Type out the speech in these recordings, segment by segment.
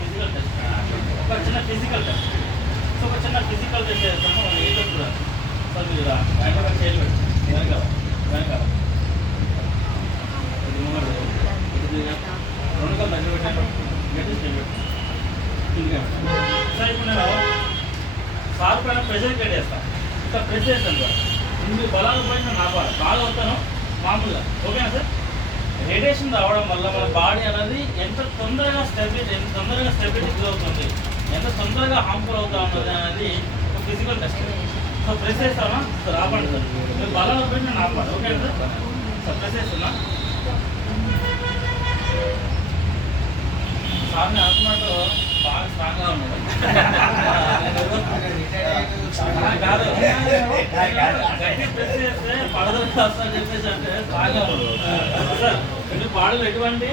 Physical test ఒక చిన్న physical test so ఒక చిన్న ఫిజికల్ టెస్ట్ చేస్తాము. వాళ్ళు ఏదో చూడాలి సార్ మీరు రా. వెనక చేయాలి వెనక వెనక రెండు కాలు పెట్టాను గట్టి సార్ ఇప్పుడు నేను సార్ పైన ప్రెషర్ క్రియేట్ చేస్తాను ఇంకా ప్రెస్ చేస్తాను సార్. ఇన్ని బలాలు పోయి నేను ఆపాలి. బాగా వస్తాను. మామూలుగా. ఓకేనా సార్? రేడియేషన్ రావడం వల్ల మన బాడీ అనేది ఎంత తొందరగా స్టెబిలిటీ ఎంత తొందరగా స్టెబిలిటీ అవుతుంది. ఎంత తొందరగా హార్మ్ఫుల్ అవుతా ఉన్నది అనేది ఫిజికల్ టెస్ట్ సో ప్రెస్ చేస్తామా సార్ సార్. మీరు బలం పోయిన నేను ఆపండి. Okay sir? సార్ ప్రెస్ చేస్తున్నా. సార్ని అనుకున్నట్టు బాగా స్ట్రాంగ్గా ఉన్నాడు. కాదు. గట్టి ప్రెస్ చేస్తే పడదలు వస్తా చెప్పేసి అంటే బాగా సార్ మీరు పాడలు ఎటువంటి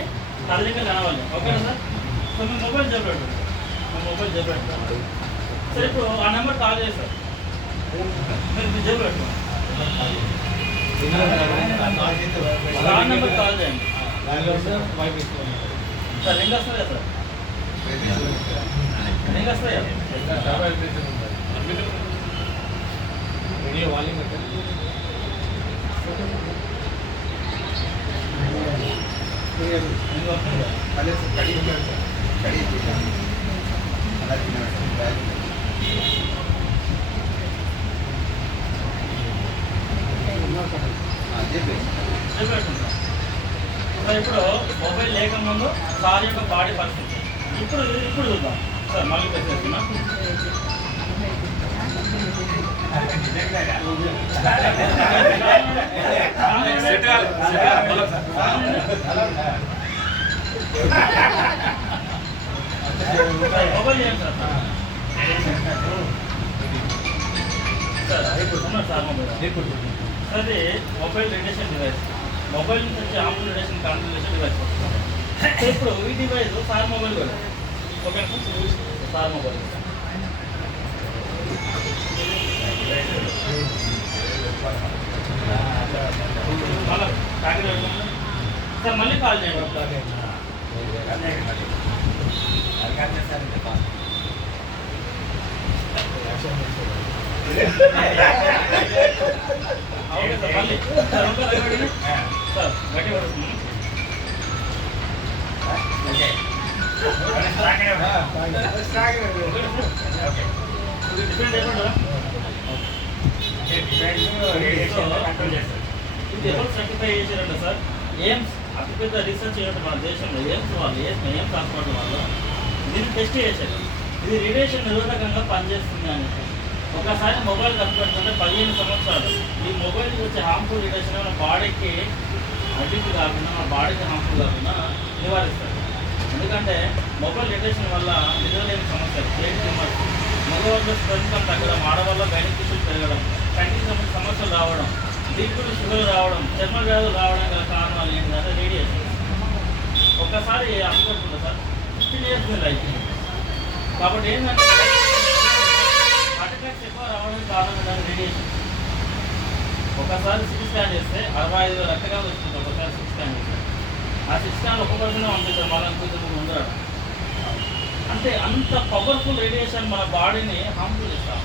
కదలిక కనవాలి ఓకేనా సార్ సో మీ మొబైల్ చెప్పాడు మా మొబైల్ చెప్పాడు సార్ ఇప్పుడు ఆ నెంబర్ కాల్ చేశారు. మీరు మీ జేబు పెట్టుకోండి ఆ నెంబర్ కాల్ చేయండి. సార్ రింగ్ వస్తుంది సార్? రింగ్ వస్తాయి కదా రింగ్ వస్తుంది కదా చెప్పేట్టుకుంటాం సార్ ఇప్పుడు మొబైల్ లేకముందు సార్ యొక్క బాడీ పరిస్థితి. ఇప్పుడు ఇప్పుడు చూద్దాం. సార్ మళ్ళీ పెట్టేస్తున్నా సార్, మొబైల్ చేయండి సార్ సార్ ఇప్పుడు ఉన్నాడు సార్ మొబైల్ అది మొబైల్ రేడియేషన్ డివైస్ మొబైల్ నుంచి వచ్చే harmful radiation concentration device so ఇప్పుడు ఈ డివైస్ సార్ మొబైల్ కూడా ఓకే సార్ మొబైల్ మళ్ళీ ప్యాకెట్ పెట్టుకోండి. సార్ మళ్ళీ కాల్ చేయండి ఓకే సార్ మళ్ళీ సార్ భయపడి సార్ గట్టి పడుతుంది డిపెండ్ అయిపోయిందా ఇది ఎవరు సర్టిఫై చేశారంటే సార్ ఎయిమ్స్ అతిపెద్ద రీసెర్చ్ చేయడం మన దేశంలో? ఎయిమ్స్ వాళ్ళు ఎయిమ్స్ ఎయిమ్స్ హాస్పిటల్ వాళ్ళు దీన్ని టెస్ట్ చేశారు ఇది రేడియేషన్ నిరోధకంగా పనిచేస్తుంది అని ఒకసారి మొబైల్ ఖర్చు పదిహేను సంవత్సరాలు. ఈ మొబైల్ వచ్చే హార్మ్ఫుల్ రేడియేషన్ మన బాడీకి అడ్డీ కాకుండా మన బాడీకి హార్మ్ఫుల్ కాకుండా నివారిస్తారు ఎందుకంటే మొబైల్ రేడియేషన్ వల్ల నిద్రలేని సమస్యలు బ్రెయిన్ ట్యూమర్స్ మగవాళ్ళ స్పెంతం తగ్గడం ఆడవాళ్ళ గైనిక్ ఇష్యూస్ పెరగడం కంటికి సమస్యలు రావడం దీపులు షుగర్ రావడం చర్మ వ్యాధులు రావడం గల కారణాలు ఒక్కసారి అనుకుంటుంది సార్ ఫిఫ్టీన్ ఇయర్స్ మీద అయిపోయింది కాబట్టి ఏంటంటే హార్ట్ అటాక్స్ ఎక్కువ రావడానికి కారణం ఏంటంటే రేడియేషన్ ఒకసారి సిటీ స్కాన్ చేస్తే అరవై ఐదు వేల రక్తగాలు వస్తుంది ఒకసారి సిటీ స్కాన్ చేస్తే ఆ సిటీ స్కాన్ ఒక్క పర్సెంట్ పంపిస్తారు మళ్ళీ కొంచెం ఉండడం అంటే అంత పవర్ఫుల్ రేడియేషన్ మన బాడీని హార్మ్ఫుల్ చేస్తాం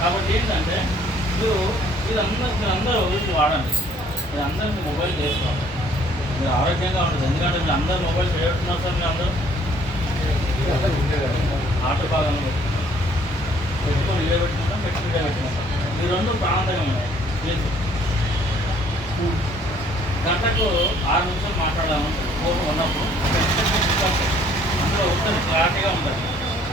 కాబట్టి ఏంటంటే మీరు మీరందరూ మీరు అందరూ ఇది వాడండి. మీరు అందరూ మొబైల్ చేసుకోవాలి మీరు ఆరోగ్యంగా ఉంటుంది ఎందుకంటే మీరు అందరూ మొబైల్ చేయబడుతున్నారు సార్ మీరు అందరూ. ఆట భాగంలో పెట్టుకొని వీడియో పెట్టుకుంటాం పెట్టి వీడియో పెట్టుకుంటాం. ఈ రెండు ప్రాంతంగా ఉన్నాయి. గంటకు ఆరు నిమిషాలు మాట్లాడాము ఫోన్ ఉన్నప్పుడు. అందులో ఉంటుంది క్లారిటీగా ఉంటుంది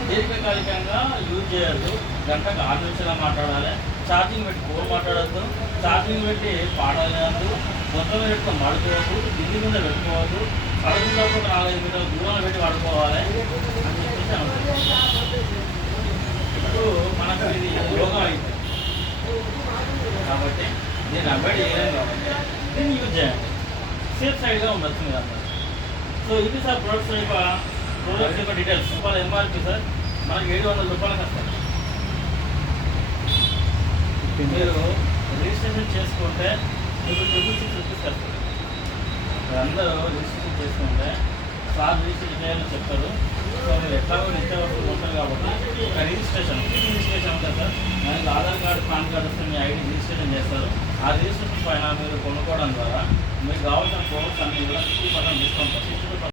దీర్ఘకాలికంగా యూజ్ చేయొద్దు. గంటకు ఆరు నిమిషాలు మాట్లాడాలి. ఛార్జింగ్ పెట్టి ఫోన్ మాట్లాడద్దు. ఛార్జింగ్ పెట్టి పాడలేదు మొత్తం పెట్టుకొని వాడుకోవద్దు దిల్లి మీద పెట్టుకోవద్దు పడకుండా ఒక నాలుగైదు మీటర్ల దూరాలు పెట్టి వాడుకోవాలి అని చెప్పేసి ఇప్పుడు మనకు ఇది యోగం అయింది కాబట్టి నేను అవాయిడ్ చేయలేను కాబట్టి దీన్ని యూజ్ చేయండి. సేఫ్ సైడ్గా ఉండొచ్చు మీరు అందరూ. సో ఇది సార్ ప్రొడక్ట్స్ యొక్క ప్రొడక్ట్స్ యొక్క డీటెయిల్స్. రూపాయలు ఎంఆర్పి సార్? మనకి ఏడు వందల రూపాయలకు కష్టం మీరు రిజిస్ట్రేషన్ చేసుకుంటే మీకు ట్రిపుల్ సిక్స్ రూపీస్ వస్తుంది మీరు అందరూ రిజిస్ట్రేషన్ చేసుకుంటే సార్ రిజిస్ట్రేషన్ చేయాలని చెప్తారు సో మీరు ఎట్లాగో నిత్య వస్తువులు ఉంటారు కాబట్టి ఒక రిజిస్ట్రేషన్ రిజిస్ట్రేషన్ ఉంటుంది సార్. దానికి ఆధార్ కార్డు పాన్ కార్డు వస్తే మీ ఐడి రిజిస్ట్రేషన్ చేస్తారు. ఆ రిజిస్ట్రేషన్ పైన మీరు కొనుక్కోవడం ద్వారా మీకు కావాల్సిన ప్రోడక్ట్స్ అన్ని కూడా ఫిఫ్టీ పర్సెంట్ డిస్కౌంట్ సిక్స్టీ